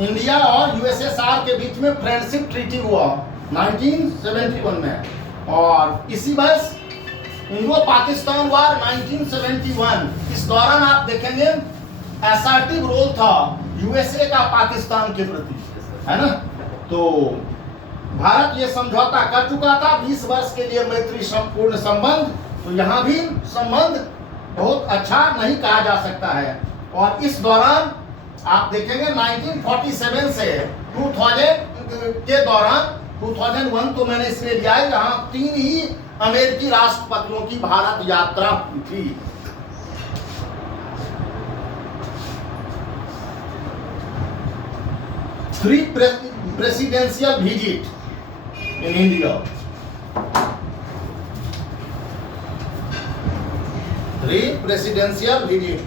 India और USSR के बीच में फ्रेंडशिप ट्रीटी हुआ 1971 में, और इसी वर्ष इंडो पाकिस्तान वार 1971। इस दौरान आप देखेंगे असर्टिव रोल था यूएसए का पाकिस्तान के प्रति, है ना। तो भारत ये समझौता कर चुका था 20 वर्ष के लिए मैत्री संपूर्ण संबंध। तो यहाँ भी संबंध बहुत अच्छा नहीं कहा जा सकता है। और इस दौरान आप देखेंगे 1947 से 2000 के दौरान 2001 तो मैंने इसलिए लिया है जहाँ 3 ही अमेरिकी राष्ट्रपतियों की भारत यात्रा हुई थी। Three presidential visit in India. 3 presidential visit,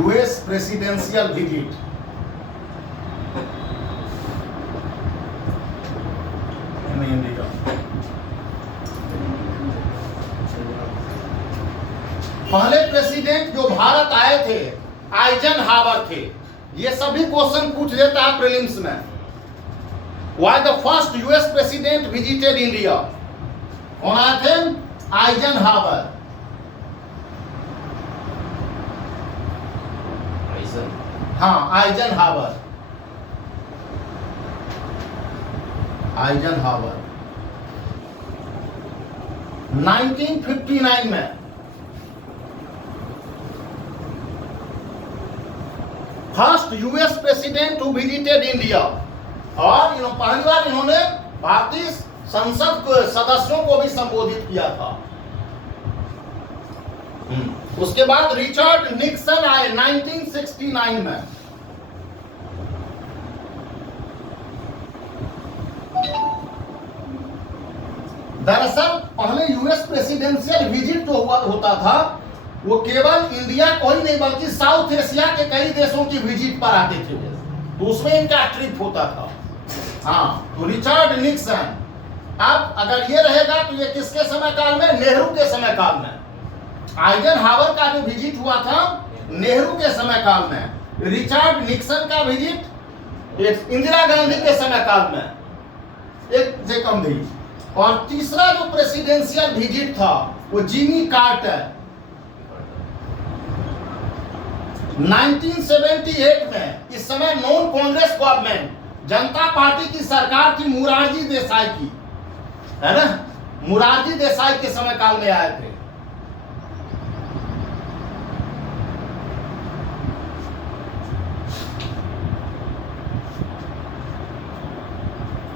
US presidential visit in India। पहले प्रेसिडेंट जो भारत आए थे आइजनहावर थे। ये सभी क्वेश्चन पूछ देता है प्रीलिम्स में। Why the first US president visited India? कौन आए थे? आइजनहावर। हाँ, आइजनहावर। 1959 में first US president who visited India. और पहली बार इन्होंने भारतीय संसद के सदस्यों को भी संबोधित किया था। उसके बाद रिचर्ड निक्सन आए 1969 में। दरअसल पहले यूएस प्रेसिडेंशियल विजिट जो होता था वो केवल इंडिया को ही नहीं बल्कि साउथ एशिया के कई देशों की विजिट पर आते थे, तो उसमें इनका ट्रिप होता था। हाँ, तो रिचर्ड निक्सन। अब अगर ये रहेगा तो ये किसके समय काल में? नेहरू के समय काल में। आइजनहावर का जो विजिट हुआ था नेहरू के समय काल में। रिचर्ड निक्सन का विजिट इंदिरा गांधी के समय काल में, एक से कम नहीं। और तीसरा जो प्रेसिडेंशियल विजिट था वो जिमी कार्टर 1978 में। इस समय नॉन कांग्रेस गवर्नमेंट जनता पार्टी की सरकार थी मोरारजी देसाई की, है ना। मोरारजी देसाई के समय काल में आए थे।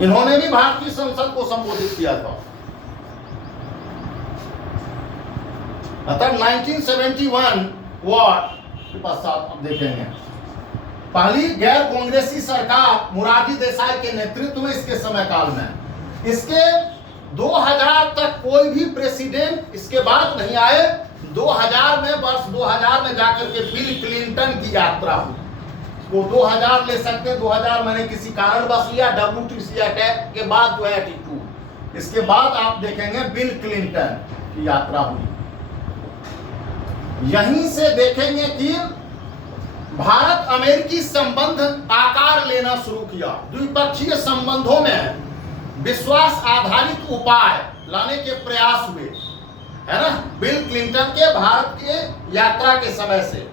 इन्होंने भी भारतीय संसद को संबोधित किया था। अतः 1971 वॉर के पश्चात अब देखेंगे पहली गैर कांग्रेसी सरकार मोरारजी देसाई के नेतृत्व में इसके समय काल में। इसके 2000 तक कोई भी प्रेसिडेंट इसके बाद नहीं आए। 2000 में वर्ष 2000 में जाकर के बिल क्लिंटन की यात्रा हुई। तो 2000 ले सकते हैं। 2000 मैंने किसी कारण बस लिया, WTC अटैक के बाद जो है 82। इसके बाद आप देखेंगे बिल क्लिंटन की यात्रा हुई। यहीं से देखेंगे कि भारत अमेरिकी संबंध आकार लेना शुरू किया। द्विपक्षीय संबंधों में विश्वास आधारित उपाय लाने के प्रयास हुए, है ना, बिल क्लिंटन के भारत के यात्रा के समय से।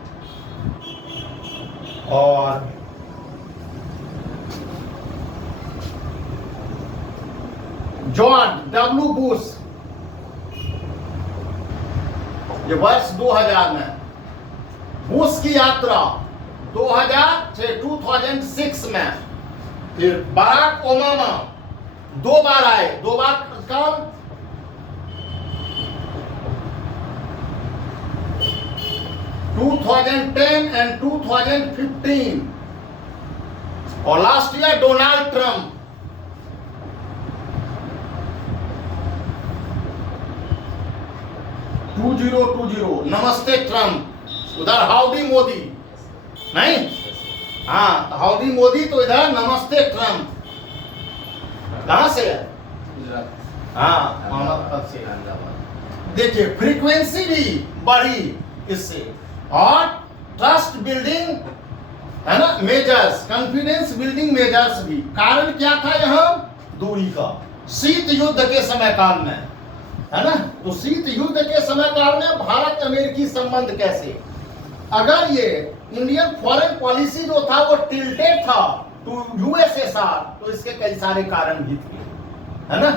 और जॉर्ज W. बुश ये वर्ष 2000 में। बुश की यात्रा 2006 में। फिर बराक ओबामा 2 बार आए, 2 बार कब? 2010 एंड 2015। और लास्ट ईयर डोनाल्ड ट्रंप। नमस्ते ट्रंप। उधर हाउडी मोदी नहीं, हाँ हाउडी मोदी, तो इधर नमस्ते ट्रंप। कहां से है? हाँ, मोहम्मद से। देखिए फ्रीक्वेंसी भी बढ़ी इससे, और ट्रस्ट बिल्डिंग है ना, मेजर्स, कॉन्फिडेंस बिल्डिंग मेजर्स भी। कारण क्या था यहाँ? दूरी का। शीत युद्ध के समय काल में, है ना, तो शीत युद्ध के समय काल में भारत अमेरिकी संबंध कैसे, अगर ये इंडियन फॉरेन पॉलिसी जो था वो टिल्टेड था टू यूएसएसआर, तो इसके कई सारे कारण भी थे, है ना।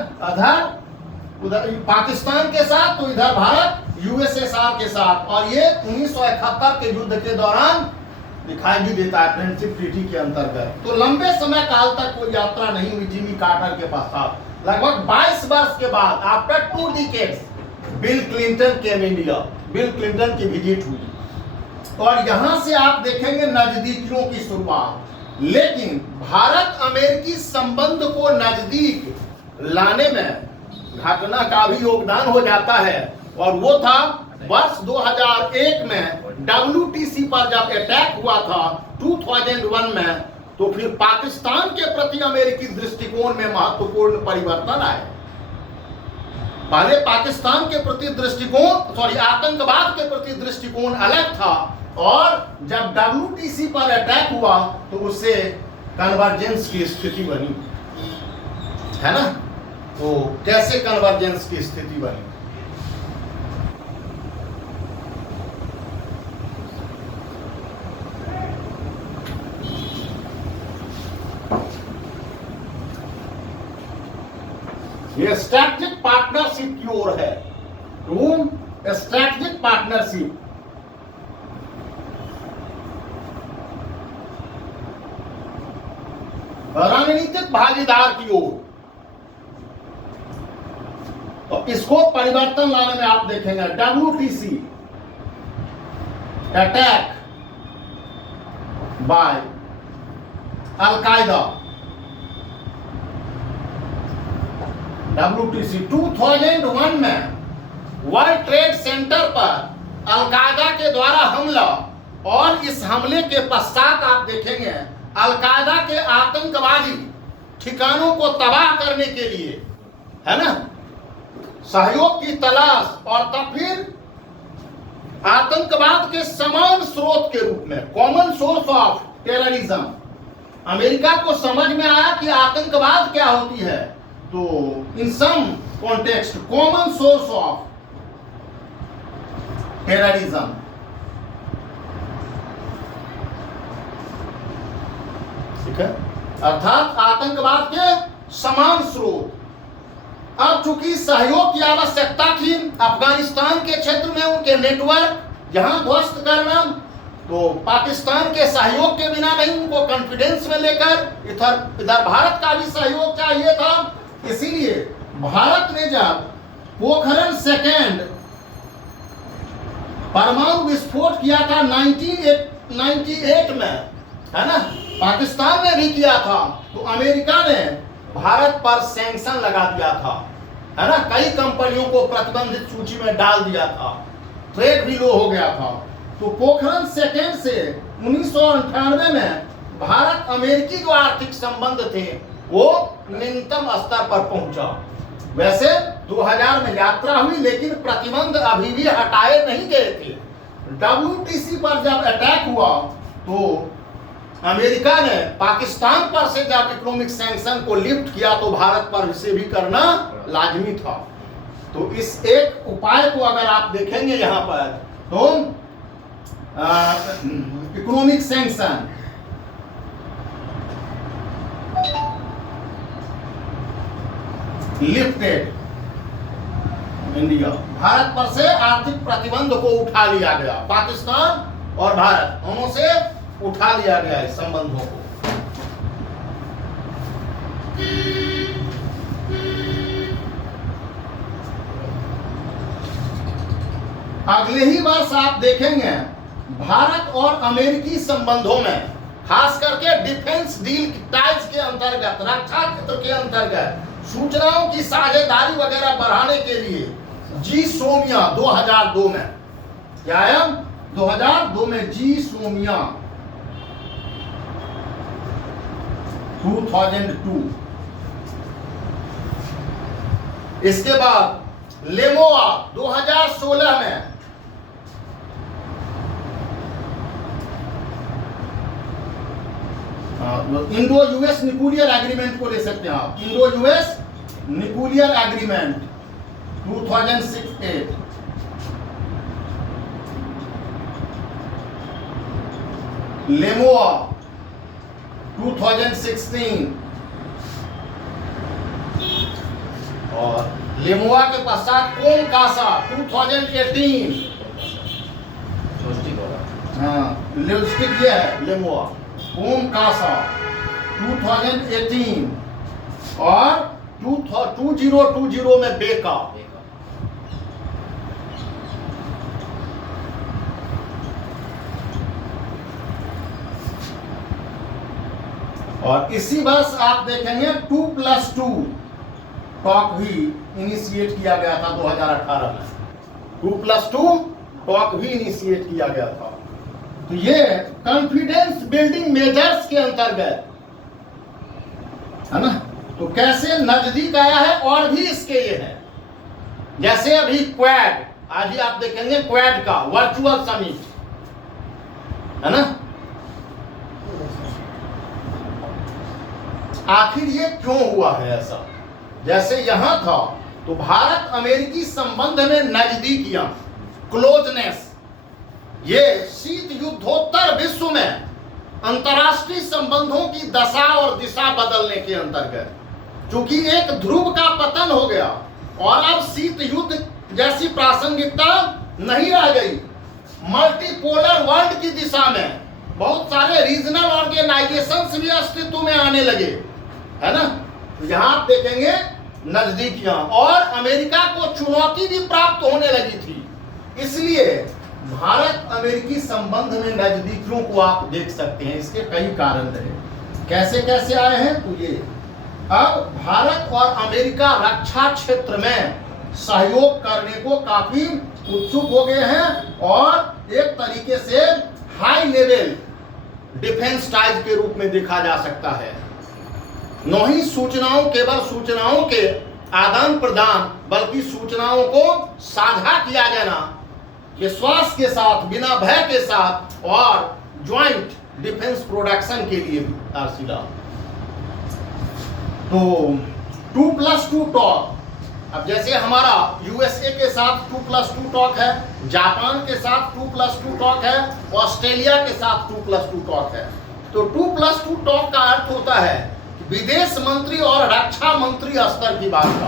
उधर पाकिस्तान के साथ, तो इधर भारत यूएसएसआर के साथ। और ये 1971 के युद्ध के दौरान दिखाई भी देता है फ्रेंडशिप ट्रीटी के अंतर्गत। तो लंबे समय काल तक कोई यात्रा नहीं हुई जिमी कार्टर के पश्चात। लगभग 22 वर्ष के बाद, आफ्टर 2 डिकेड्स, बिल क्लिंटन केम इंडिया, बिल क्लिंटन की विजिट हुई और यहां से आप देखेंगे नजदीकियों की शुरुआत। लेकिन भारत अमेरिकी संबंध को नजदीक लाने में घटना का भी योगदान हो जाता है, और वो था वर्ष 2001 में WTC पर जब अटैक हुआ था 2001 में, तो फिर पाकिस्तान के प्रति अमेरिकी दृष्टिकोण में महत्वपूर्ण परिवर्तन आए। पहले पाकिस्तान के प्रति दृष्टिकोण, आतंकवाद के प्रति दृष्टिकोण अलग था, और जब WTC पर अटैक हुआ तो उससे कन्वर्जेंस की स्थिति बनी, है ना। तो कैसे कन्वर्जेंस की स्थिति बनी? ये स्ट्रैटेजिक पार्टनरशिप की ओर है। स्ट्रैटेजिक पार्टनरशिप, रणनीतिक भागीदार की ओर। तो इसको परिवर्तन लाने में आप देखेंगे WTC attack by al Qaeda, WTC 2001 में वर्ल्ड ट्रेड सेंटर पर अलकायदा के द्वारा हमला, और इस हमले के पश्चात आप देखेंगे अलकायदा के आतंकवादी ठिकानों को तबाह करने के लिए, है ना, सहयोग की तलाश, और तब फिर आतंकवाद के समान स्रोत के रूप में, common source of terrorism, America को समझ में आया कि आतंकवाद क्या होती है। तो in some context common source of terrorism, ठीक है, अर्थात आतंकवाद के समान स्रोत। अब चूंकि सहयोग की आवश्यकता थी अफगानिस्तान के क्षेत्र में, उनके नेटवर्क यहां ध्वस्त करना, तो पाकिस्तान के सहयोग के बिना नहीं, उनको कॉन्फिडेंस में लेकर इधर भारत का भी सहयोग चाहिए था। इसीलिए भारत ने जब पोखरण सेकेंड परमाणु विस्फोट किया था 1998 में, है ना, पाकिस्तान ने भी किया था, तो अमेरिका ने भारत पर सैंक्शन लगा दिया था, है ना, कई कंपनियों को प्रतिबंधित सूची में डाल दिया था, ट्रेड भी लो हो गया था। तो पोखरण सेकेंड से 1998 में भारत अमेरिकी जो आर्थिक संबंध थे वो न्यूनतम स्तर पर पहुंचा। वैसे 2000 में यात्रा हुई, लेकिन प्रतिबंध अभी भी हटाए नहीं गए थे। WTC पर जब अटैक हुआ तो अमेरिका ने पाकिस्तान पर से जब इकोनॉमिक सैंक्शन को लिफ्ट किया, तो भारत पर इसे भी करना लाजमी था। तो इस एक उपाय को अगर आप देखेंगे यहाँ पर, तो economic sanction, lifted India, Bharat पर से आर्थिक प्रतिबंध को उठा लिया गया, पाकिस्तान और भारत दोनों से उठा लिया गया इस संबंधों को। अगले ही वर्ष आप देखेंगे भारत और अमेरिकी संबंधों में, खास करके डिफेंस डील टाइज के अंतर्गत, रक्षा क्षेत्र के अंतर्गत सूचनाओं की साझेदारी वगैरह बढ़ाने के लिए जी-SOMIA 2002 में, क्या है 2002 में जी-SOMIA 2002, इसके बाद लेमोआ 2016 में, इंडो यूएस न्यूक्लियर एग्रीमेंट को ले सकते हैं आप, Indo US nuclear agreement 2006-8, LEMOA 2016, और लेमोआ के पश्चात कोम कासा 2018, लिपस्टिक ये है लेमोआ, कोम कासा 2018, और 2020 में बेका। और इसी वर्ष आप देखेंगे 2+2 टॉक भी इनिशिएट किया गया था 2018 में, 2+2 टॉक भी इनिशिएट किया गया था। तो ये कॉन्फिडेंस बिल्डिंग मेजर्स के अंतर्गत है ना। तो कैसे नजदीक आया है, और भी इसके ये है, जैसे अभी क्वाड, आज ही आप देखेंगे क्वाड का वर्चुअल समिट, है ना। आखिर ये क्यों हुआ है ऐसा? जैसे यहां था तो भारत अमेरिकी संबंध में नजदीकियां, क्लोजनेस, ये शीत युद्धोत्तर विश्व में अंतर्राष्ट्रीय संबंधों की दशा और दिशा बदलने के अंतर्गत, क्योंकि एक ध्रुव का पतन हो गया और अब शीत युद्ध जैसी प्रासंगिकता नहीं रह गई। मल्टीपोलर वर्ल्ड की दिशा में बहुत सारे रीजनल ऑर्गेनाइजेशंस भी अस्तित्व में आने लगे, है ना। यहां आप देखेंगे नजदीकियां, और अमेरिका को चुनौती भी प्राप्त होने लगी थी। इसलिए भारत अमेरिकी संबंध में नजदीकियों को आप देख सकते हैं। इसके कई कारण रहे, कैसे कैसे आए हैं। तो ये अब भारत और अमेरिका रक्षा क्षेत्र में सहयोग करने को काफी उत्सुक हो गए हैं, और एक तरीके से हाई लेवल डिफेंस टाइज के रूप में देखा जा सकता है। न ही सूचनाओं, केवल सूचनाओं के आदान प्रदान, बल्कि सूचनाओं को साझा किया जाना विश्वास के साथ, बिना भय के साथ, और ज्वाइंट डिफेंस प्रोडक्शन के लिए भी आरसीडा। तो 2+2 टॉक, अब जैसे हमारा यूएसए के साथ 2+2 टॉक है, जापान के साथ 2+2 टॉक है, ऑस्ट्रेलिया के साथ 2+2 टॉक है। तो 2+2 टॉक का अर्थ होता है विदेश मंत्री और रक्षा मंत्री स्तर की बात का,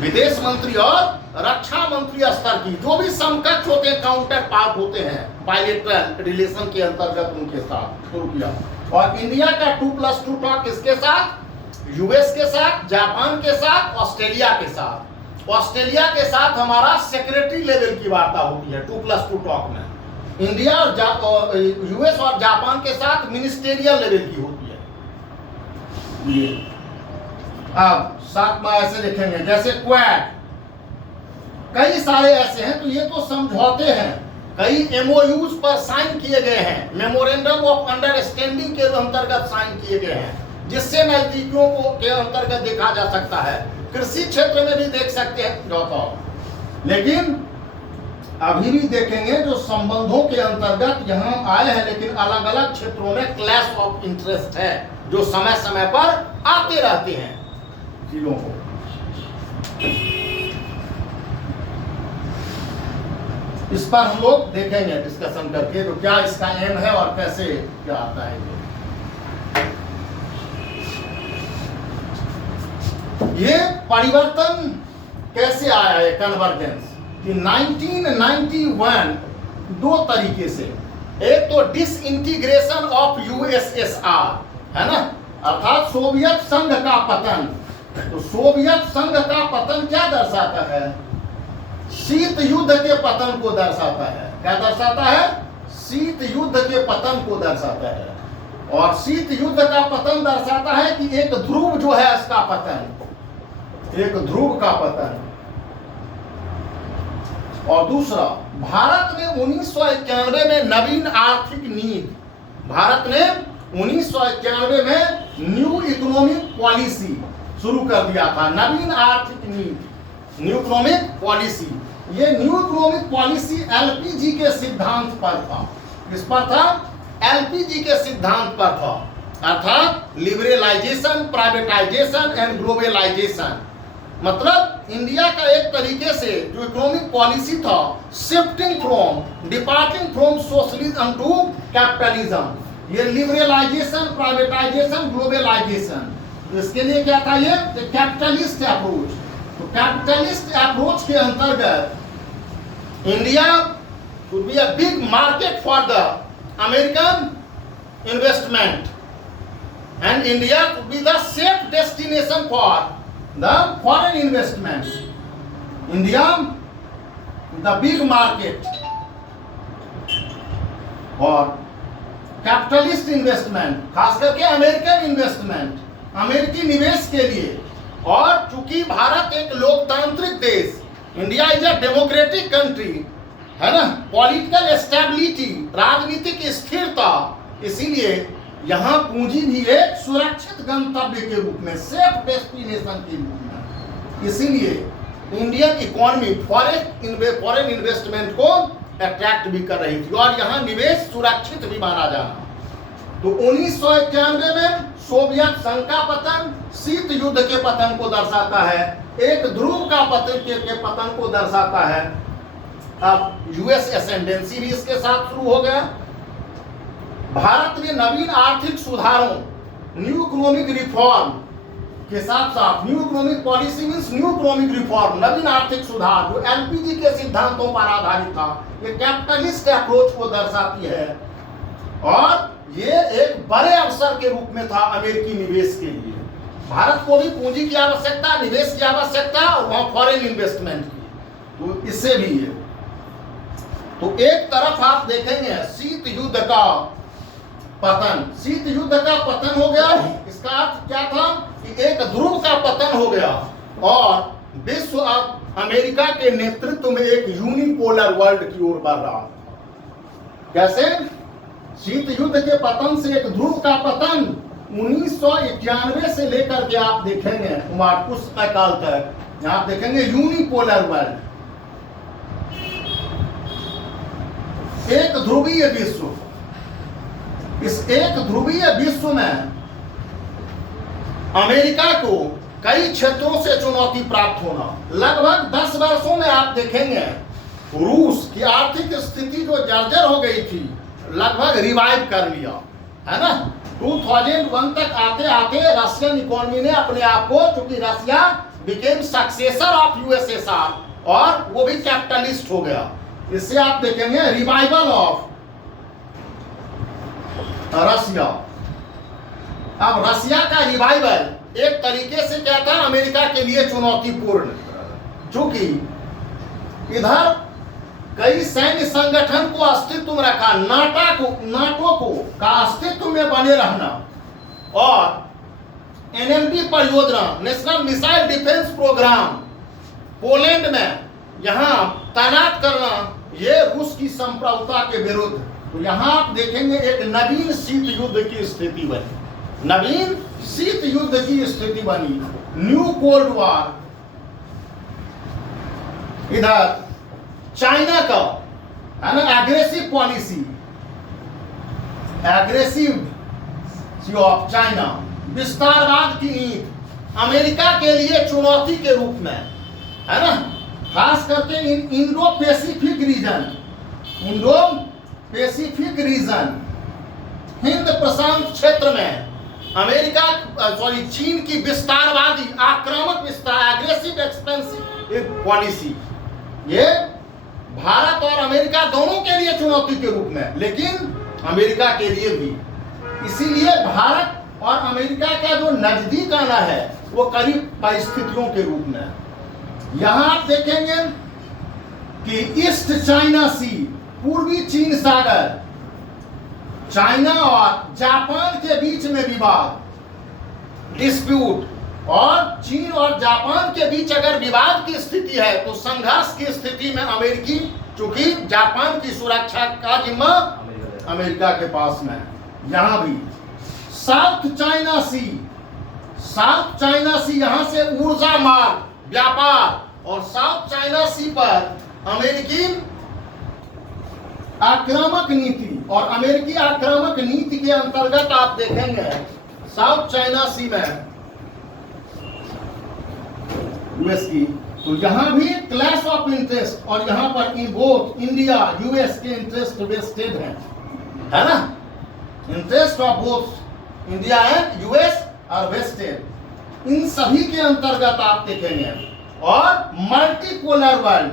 विदेश मंत्री और रक्षा मंत्री स्तर की, जो भी समकक्ष होते हैं, काउंटर पार्ट होते हैं बायलैटरल रिलेशन के अंतर्गत, उनके साथ शुरू किया। और इंडिया का 2+2 टॉक किसके साथ? यूएस के साथ, जापान के साथ, ऑस्ट्रेलिया के साथ। ऑस्ट्रेलिया के साथ हमारा सेक्रेटरी लेवल की वार्ता होती है 2+2 टॉक में। इंडिया और यूएस और जापान के साथ मिनिस्टेरियल लेवल की होती है। ये अब साथ में ऐसे लिखेंगे, जैसे क्वाड, कई सारे ऐसे हैं। तो ये तो समझौते हैं, कई एमओयूज पर साइन किए गए हैं, मेमोरेंडम ऑफ अंडरस्टैंडिंग के अंतर्गत साइन किए गए हैं, जिससे नजदीकियों को के अंतर्गत देखा जा सकता है। कृषि क्षेत्र में भी देख सकते हैं समझौता। लेकिन अभी भी देखेंगे जो संबंधों के अंतर्गत यहाँ आए हैं, लेकिन अलग अलग क्षेत्रों में क्लैश ऑफ इंटरेस्ट है, जो समय समय पर आते रहते हैं चीजों को। इस पर हम लोग देखेंगे डिस्कशन करके, तो क्या इसका एम है और कैसे क्या आता है। ये परिवर्तन कैसे आया है, कन्वर्जेंस, कि 1991 दो तरीके से, एक तो डिसइंटीग्रेशन ऑफ यूएसएसआर, है ना, अर्थात सोवियत संघ का पतन। तो सोवियत संघ का पतन क्या दर्शाता है? शीत युद्ध के पतन को दर्शाता है। क्या दर्शाता है? शीत युद्ध के पतन को दर्शाता है। और शीत युद्ध का पतन दर्शाता है कि एक ध्रुव जो है इसका पतन, एक ध्रुव का पतन। और दूसरा, भारत ने 1991 में नवीन आर्थिक नीति, भारत ने 1991 में न्यू इकोनॉमिक पॉलिसी शुरू कर दिया था। नवीन आर्थिक नीति, न्यू इकोनॉमिक पॉलिसी। ये न्यू इकोनॉमिक पॉलिसी एलपीजी के सिद्धांत पर था। किस पर था? एलपीजी के सिद्धांत पर था, अर्थात लिबरलाइजेशन, प्राइवेटाइजेशन एंड ग्लोबलाइजेशन। मतलब इंडिया का एक तरीके से जो इकोनॉमिक पॉलिसी था, departing from socialism to capitalism. ये लिबरलाइजेशन, प्राइवेटाइजेशन, ग्लोबलाइजेशन, इसके लिए क्या था? ये कैपिटलिस्ट अप्रोच। तो कैपिटलिस्ट अप्रोच के अंतर्गत India should be a big market for the American investment and India could be the safe destination for the foreign investments. India, the big market और capitalist investment, खास करके American investment, अमेरिकी निवेश के लिए। और चूंकि भारत एक लोकतांत्रिक देश, India is a democratic country, है ना, पॉलिटिकल स्टेबिलिटी, राजनीतिक स्थिरता, इसीलिए यहाँ पूंजी भी एक सुरक्षित गंतव्य के रूप में, सेफ डेस्टिनेशन के रूप में, इसीलिए इंडियन इकोनॉमी फॉरेन इन्वेस्टमेंट को अट्रैक्ट भी कर रही थी और यहाँ निवेश सुरक्षित भी माना जाना। तो 1991 में सोवियत संघ का पतन शीत युद्ध के पतन को दर्शाता है, एक ध्रुव का पतन के पतन को दर्शाता है। अब यूएस एसेंडेंसी भी इसके साथ शुरू हो गया। भारत ने नवीन आर्थिक सुधारों, न्यू इकोनॉमिक रिफॉर्म के साथ साथ, new economic policy means new economic reform, नवीन आर्थिक सुधार जो एलपीजी के सिद्धांतों पर आधारित था, ये कैपिटलिस्ट अप्रोच को दर्शाती है। और ये एक बड़े अवसर के रूप में था अमेरिकी निवेश के लिए। भारत को भी पूंजी की आवश्यकता, निवेश की आवश्यकता और वहां फॉरेन इन्वेस्टमेंट की, तो इससे भी है। तो एक तरफ आप देखेंगे शीत युद्ध का पतन, शीत युद्ध का पतन हो गया, इसका अर्थ क्या था कि एक ध्रुव का पतन हो गया और विश्व अब अमेरिका के नेतृत्व में एक यूनिपोलर वर्ल्ड की ओर बढ़ रहा था। कैसे? शीत युद्ध के पतन से एक ध्रुव का पतन 1991 से लेकर के आप देखेंगे कुछ समय काल तक, आप देखेंगे यूनिपोलर वर्ल्ड, एक ध्रुवीय विश्व। इस एक ध्रुवीय विश्व में अमेरिका को कई क्षेत्रों से चुनौती प्राप्त होना। लगभग 10 वर्षों में आप देखेंगे रूस की आर्थिक स्थिति जो जर्जर हो गई थी, लगभग रिवाइव कर लिया, है ना। 2001 तक आते आते रशियन इकोनॉमी ने अपने आप को, चूंकि Russia became successor of USSR और वो भी कैपिटलिस्ट हो गया, इससे आप देखेंगे रिवाइवल ऑफ रशिया। अब रशिया का रिवाइवल एक तरीके से क्या था, अमेरिका के लिए चुनौतीपूर्ण, चूंकि इधर कई सैन्य संगठन को अस्तित्व में रखा, नाटो को का अस्तित्व में बने रहना और एनएमडी परियोजना, national missile defence programme Poland में यहां तैनात करना, ये रूस की संप्रभुता के विरुद्ध। तो यहां आप देखेंगे एक नवीन शीत युद्ध की स्थिति बनी, नवीन शीत युद्ध की स्थिति बनी, न्यू कोल्ड वॉर। इधर चाइना का, है ना, aggressive policy, aggressive of China, विस्तारवाद की नीति अमेरिका के लिए चुनौती के रूप में, है ना, खास करके इंडो पैसिफिक रीजन, हिंद प्रशांत क्षेत्र में चीन की विस्तारवादी, आक्रामक विस्तार, एग्रेसिव एक्सपेंसिव पॉलिसी, ये भारत और अमेरिका दोनों के लिए चुनौती के रूप में, लेकिन अमेरिका के लिए भी। इसीलिए भारत और अमेरिका का जो नजदीक आना है वो करीब परिस्थितियों के रूप में। यहां आप देखेंगे कि ईस्ट चाइना सी, पूर्वी चीन सागर, चाइना और जापान के बीच में विवाद, डिस्प्यूट, और चीन और जापान के बीच अगर विवाद की स्थिति है तो संघर्ष की स्थिति में अमेरिकी, चूंकि जापान की सुरक्षा का जिम्मा अमेरिका के पास में। यहां भी साउथ चाइना सी, यहां से ऊर्जा मार्ग, व्यापार, और साउथ चाइना सी पर अमेरिकी आक्रामक नीति और अमेरिकी आक्रामक नीति के अंतर्गत आप देखेंगे साउथ चाइना सी में यूएस की, तो यहां भी क्लैश ऑफ इंटरेस्ट और यहां पर बोथ इंडिया यूएस के इंटरेस्ट वेस्टेड है ना, interest of both India and US are vested. इन सभी के अंतर्गत आप देखेंगे और मल्टीपोलर वर्ल्ड,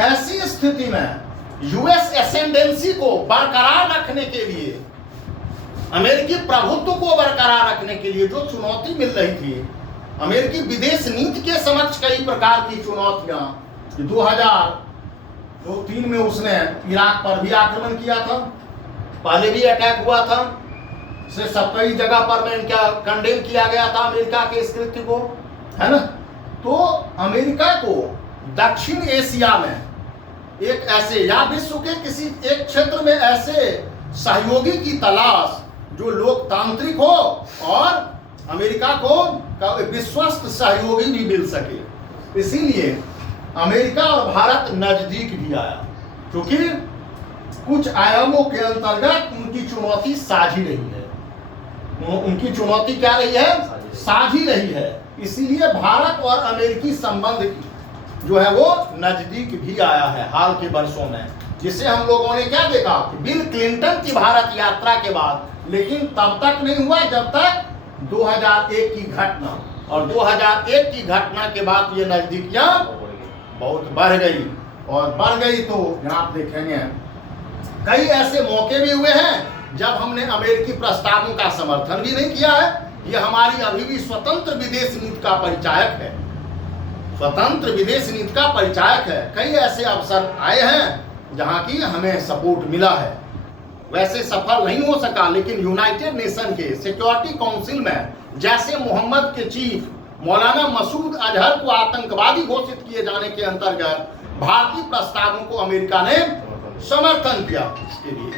ऐसी स्थिति में यूएस एसेंडेंसी को बरकरार रखने के लिए, अमेरिकी प्रभुत्व को बरकरार रखने के लिए जो चुनौती मिल रही थी, अमेरिकी विदेश नीति के समक्ष कई प्रकार की चुनौतियां, 2003 में उसने इराक पर भी आक्रमण किया था, पहले भी अटैक हुआ था, से सब कई जगह पर में इनका कंडेम किया गया था अमेरिका के इस कृत्य को, है ना। तो अमेरिका को दक्षिण एशिया में एक ऐसे या विश्व के किसी एक क्षेत्र में ऐसे सहयोगी की तलाश जो लोकतांत्रिक हो और अमेरिका को विश्वस्त सहयोगी भी मिल सके। इसीलिए अमेरिका और भारत नजदीक भी आया, क्योंकि कुछ आयामों के अंतर्गत उनकी चुनौती साझी रही है। उनकी चुनौती क्या रही है? साझी रही है। इसीलिए भारत और अमेरिकी संबंध जो है वो नजदीक भी आया है हाल के वर्षों में, जिसे हम लोगों ने क्या देखा, बिल क्लिंटन की भारत यात्रा के बाद, लेकिन तब तक नहीं हुआ जब तक 2001 की घटना, और 2001 की घटना के बाद ये नजदीकियां बहुत बढ़ गई, और बढ़ गई तो आप देखेंगे कई ऐसे मौके भी हुए हैं जब हमने अमेरिकी प्रस्तावों का समर्थन भी नहीं किया है। ये हमारी अभी भी स्वतंत्र विदेश नीति का परिचायक है, स्वतंत्र विदेश नीति का परिचायक है। कई ऐसे अवसर आए हैं जहां की हमें सपोर्ट मिला है, वैसे सफल नहीं हो सका, लेकिन यूनाइटेड नेशन के सिक्योरिटी काउंसिल में जैसे मोहम्मद के चीफ मौलाना मसूद अजहर को आतंकवादी घोषित किए जाने के अंतर्गत भारतीय प्रस्तावों को अमेरिका ने समर्थन किया, इसके लिए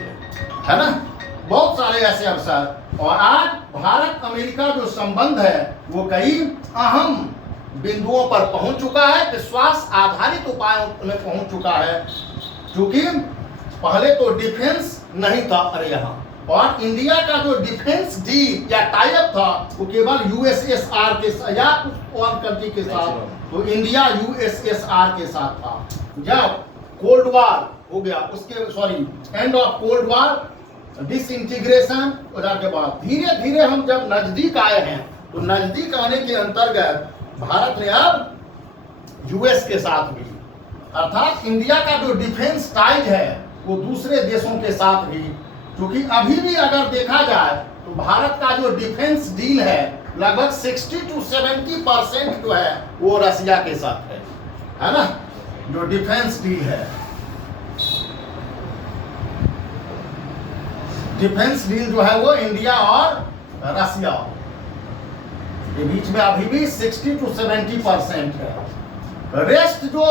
है ना, बहुत सारे ऐसे अवसर। और आज भारत अमेरिका जो संबंध है वो कई अहम बिंदुओं पर पहुंच चुका है, विश्वास आधारित उपायों में पहुंच चुका है, क्योंकि पहले तो डिफेंस नहीं था अरे यहाँ, और इंडिया का जो डिफेंस डील या टाई अप था वो केवल यूएसएसआर के साथ या और कंट्री के साथ, तो इंडिया यूएसएसआर के साथ था। जब कोल्ड वार हो गया, उसके end of cold war, disintegration के बाद धीरे धीरे हम जब नजदीक आए हैं, तो नजदीक आने के अंतर्गत भारत ने अब यूएस के साथ भी, अर्थात इंडिया का जो डिफेंस टाइज है वो दूसरे देशों के साथ भी, क्योंकि अभी भी अगर देखा जाए तो भारत का जो डिफेंस डील है लगभग 60 to 70% जो है वो रसिया के साथ है ना, जो डिफेंस डील है। डिफेंस डील जो है वो इंडिया और रसिया के बीच में अभी भी 60 to 70% है। रेस्ट जो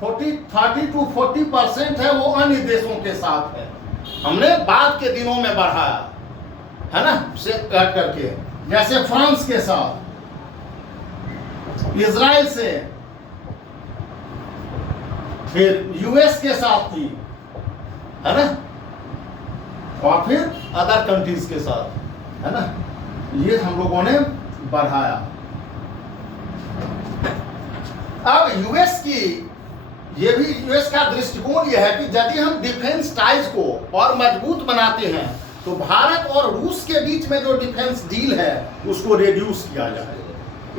30 to 40% है वो अन्य देशों के साथ है। हमने बाद के दिनों में बढ़ाया है ना, से कट करके, जैसे फ्रांस के साथ, इजराइल से, फिर यूएस के साथ थी है ना, और फिर अदर कंट्रीज के साथ है ना, ये हम लोगों ने बढ़ाया। अब यूएस की ये भी, यूएस का दृष्टिकोण यह है कि यदि हम डिफेंस टाइज को और मजबूत बनाते हैं तो भारत और रूस के बीच में जो डिफेंस डील है उसको रेड्यूस किया जाए।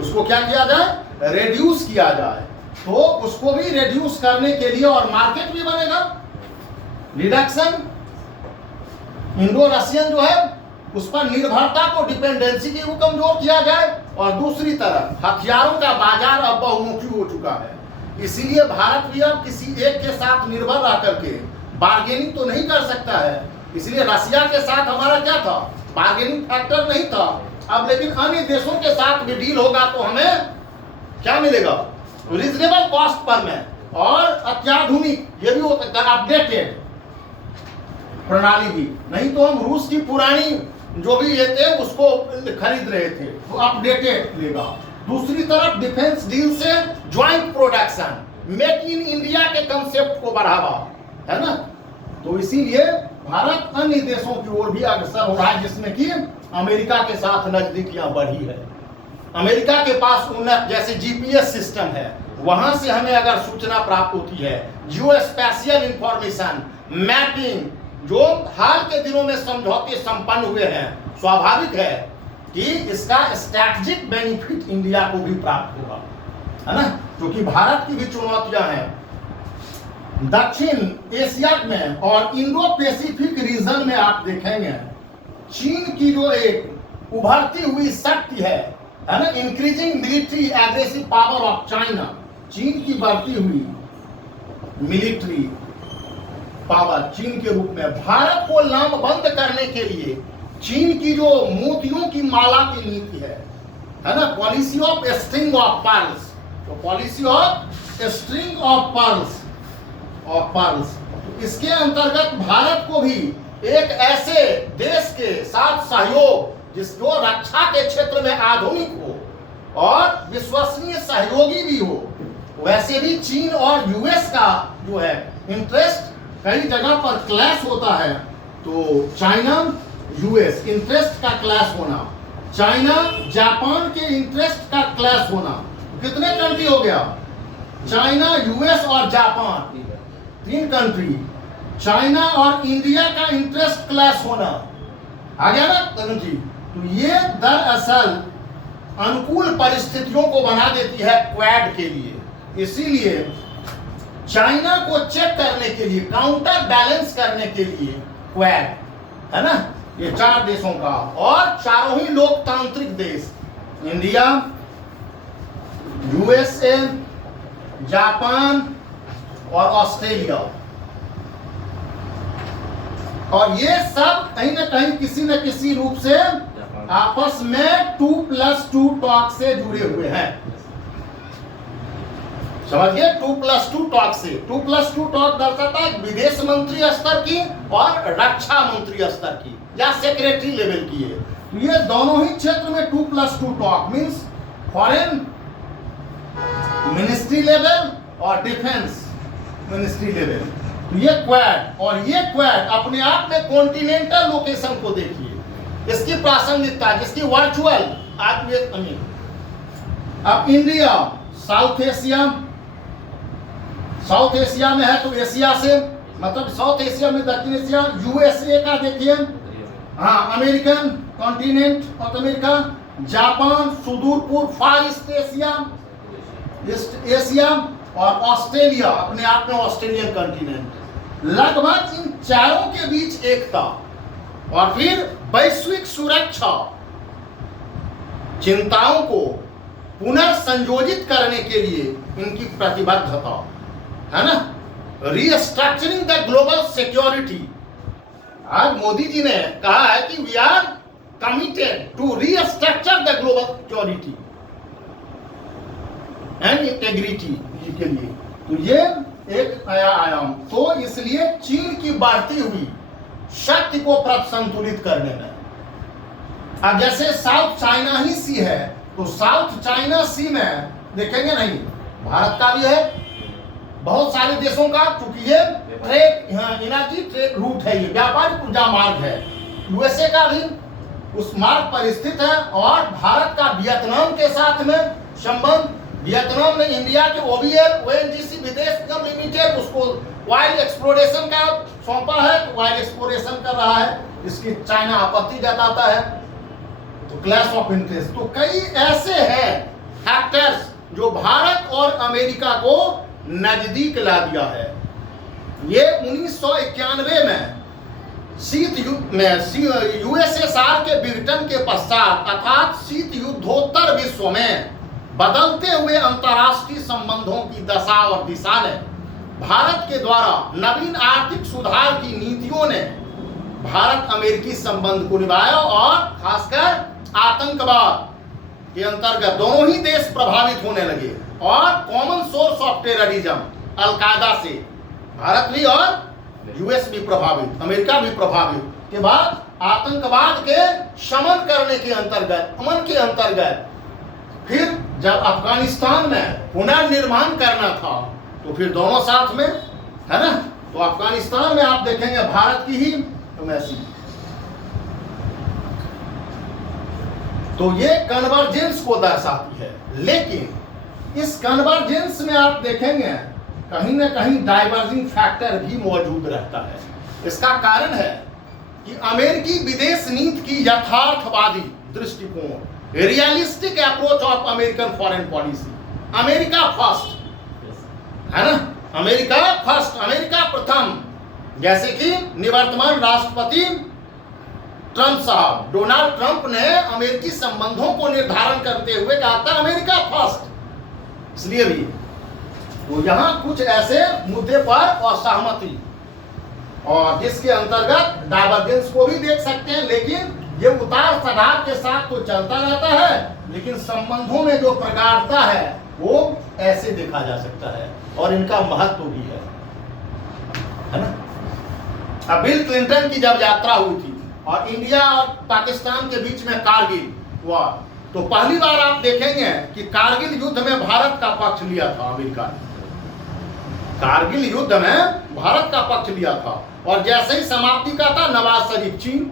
उसको क्या किया जाए? रेड्यूस किया जाए। तो उसको भी रेड्यूस करने के लिए, और मार्केट भी बनेगा, रिडक्शन, इंडो रशियन जो है उस पर निर्भरता को, डिपेंडेंसी की कमजोर किया जाए, और दूसरी तरफ हथियारों का बाजार अब बहुमुखी हो चुका है। इसीलिए भारत भी अब किसी एक के साथ निर्भर रह करके बार्गेनिंग तो नहीं कर सकता है। इसलिए रसिया के साथ हमारा क्या था? बार्गेनिंग फैक्टर नहीं था। अब लेकिन अन्य देशों के साथ भी डील होगा तो हमें क्या मिलेगा? रीजनेबल कॉस्ट पर में, और अत्याधुनिक, ये भी हो सकता है अपडेटेड प्रणाली भी। नहीं तो हम रूस की पुरानी जो भी ये थे उसको खरीद रहे थे, तो अपडेटेड लेगा। दूसरी तरफ डिफेंस डील से joint production, make in India के कंसेप्ट को बढ़ावा, है ना। तो इसीलिए भारत अन्य देशों की ओर भी अग्रसर हो रहा है, जिसमें कि अमेरिका के साथ नजदीकियां बढ़ी है। अमेरिका के पास उन्नत जैसे जीपीएस सिस्टम है, वहां से हमें अगर सूचना प्राप्त होती है, जियो स्पेशियल इंफॉर्मेशन मैपिंग, जो हाल के दिनों में समझौते संपन्न हुए हैं, स्वाभाविक है कि इसका स्ट्रैटेजिक बेनिफिट इंडिया को भी प्राप्त होगा, है ना, क्योंकि भारत की भी चुनौतियां हैं। दक्षिण एशिया में और इंडो पैसिफिक रीजन में आप देखेंगे चीन की जो एक उभरती हुई शक्ति है ना, increasing military aggressive power of China, चीन की बढ़ती हुई मिलिट्री पावर चीन के रूप में भारत को लामबंद करने के लिए चीन की जो मोतियों की माला की नीति है ना, policy of string of pearls, तो policy of string of pearls, इसके अंतर्गत भारत को भी एक ऐसे देश के साथ सहयोग जिसको रक्षा के क्षेत्र में आधुनिक हो और विश्वसनीय सहयोगी भी हो, वैसे भी चीन और यूएस का जो है इंटरेस्ट कई जगह पर क्लैश होता है। तो चाइना यूएस इंटरेस्ट का क्लैश होना, चाइना जापान के इंटरेस्ट का क्लैश होना, कितने कंट्री हो गया, चाइना यूएस और जापान, 3 कंट्री, चाइना और इंडिया का इंटरेस्ट क्लैश होना, आ गया ना तरुण जी। तो ये दरअसल अनुकूल परिस्थितियों को बना देती है क्वाड के लिए। इसीलिए चाइना को चेक करने के लिए, काउंटर बैलेंस करने के लिए क्वाड, है ना, ये 4 देशों का, और चारों ही लोकतांत्रिक देश, इंडिया, यूएसए, जापान और ऑस्ट्रेलिया, और ये सब कहीं ना कहीं किसी न किसी रूप से आपस में 2+2 टॉक से जुड़े हुए हैं। समझिए, 2+2 टॉक से, 2+2 टॉक दर्शाता है विदेश मंत्री स्तर की और रक्षा मंत्री स्तर की या सेक्रेटरी लेवल की है। तो ये दोनों ही क्षेत्र में 2+2 talk means foreign ministry level और डिफेंस मिनिस्ट्री लेवल। तो ये क्वाड, और ये क्वाड अपने आप में कॉन्टिनेंटल लोकेशन को देखिए, इसकी प्रासंगिकता, जिसकी वर्चुअल अब इंडिया साउथ एशिया में है, तो एशिया से मतलब साउथ एशिया में दक्षिण एशिया, यूएसए का देखिए, हाँ, American continent north America, Japan सुदूर पूर्व फार ईस्ट एशिया और ऑस्ट्रेलिया अपने आप में ऑस्ट्रेलियन कॉन्टिनेंट। लगभग इन चारों के बीच एकता और फिर वैश्विक सुरक्षा चिंताओं को पुनर्संयोजित करने के लिए इनकी प्रतिबद्धता, है ना, रीस्ट्रक्चरिंग द ग्लोबल सिक्योरिटी। आज मोदी जी ने कहा है कि we are committed to restructure the global security and integrity के लिए। तो ये एक नया आयाम, तो इसलिए चीन की बढ़ती हुई शक्ति को संतुलित करने में, अब जैसे साउथ चाइना ही सी है, तो साउथ चाइना सी में देखेंगे नहीं, भारत का भी है, बहुत सारे देशों का, क्योंकि ये ट्रेड एनर्जी ट्रेड रूट है, ये व्यापारिक ऊर्जा मार्ग है। यूएसए का भी उस मार्ग पर स्थित है, और भारत का वियतनाम के साथ में संबंध, वियतनाम ने इंडिया के ओबीएल ओएनजीसी विदेश निगम लिमिटेड उसको ऑयल एक्सप्लोरेशन का सौंपा है, तो ऑयल एक्सप्लोरेशन कर रहा है, इसकी चाइना आपत्ति जताता है, तो क्लैश ऑफ इंटरेस्ट। तो कई ऐसे हैं फैक्टर्स जो भारत और अमेरिका को नजदीक ला दिया है। ये 1991 में शीत युद्ध में यूएसएसआर के विघटन के पश्चात अर्थात शीत युद्धोत्तर विश्व में बदलते हुए अंतर्राष्ट्रीय संबंधों की दशा और दिशा ने भारत के द्वारा नवीन आर्थिक सुधार की नीतियों ने भारत अमेरिकी संबंध को निभाया, और खासकर आतंकवाद के अंतर्गत दोनों ही देश प्रभावित होने लगे, और common source of terrorism al Qaeda से भारत भी और यूएस भी प्रभावित, अमेरिका भी प्रभावित के बाद आतंकवाद के शमन करने के अंतर्गत, अमन के अंतर्गत, फिर जब अफगानिस्तान में पुनर्निर्माण करना था, तो फिर दोनों साथ में, है ना। तो अफगानिस्तान में आप देखेंगे भारत की ही एम्बेसी। तो ये कन्वर्जेंस को दर्शाती है, लेकिन इस कन्वर्जेंस में आप देखेंगे कहीं ना कहीं डाइवर्जिंग फैक्टर भी मौजूद रहता है। इसका कारण है कि अमेरिकी विदेश नीति की यथार्थवादी दृष्टिकोण, realistic approach of American foreign policy, America first, है ना, अमेरिका फर्स्ट, अमेरिका प्रथम। जैसे कि निवर्तमान राष्ट्रपति ट्रंप साहब, डोनाल्ड ट्रंप ने अमेरिकी संबंधों को निर्धारण करते हुए कहा था अमेरिका फर्स्ट। इसलिए भी तो यहां कुछ ऐसे मुद्दे पर असहमति और जिसके अंतर्गत डाइवर्जेंस को भी देख सकते हैं, लेकिन ये उतार चढ़ाव के साथ तो चलता रहता है, लेकिन संबंधों में जो प्रगाढ़ता है वो ऐसे देखा जा सकता है और इनका महत्व भी है ना। अब बिल क्लिंटन की जब यात्रा हुई थी और इंडिया और पाकिस्तान के बीच में कारगिल हुआ, तो पहली बार आप देखेंगे कि कारगिल युद्ध में भारत का पक्ष लिया था अमेरिका ने। कारगिल युद्ध में भारत का पक्ष लिया था और जैसे ही समाप्ति का था नवाज शरीफ चीन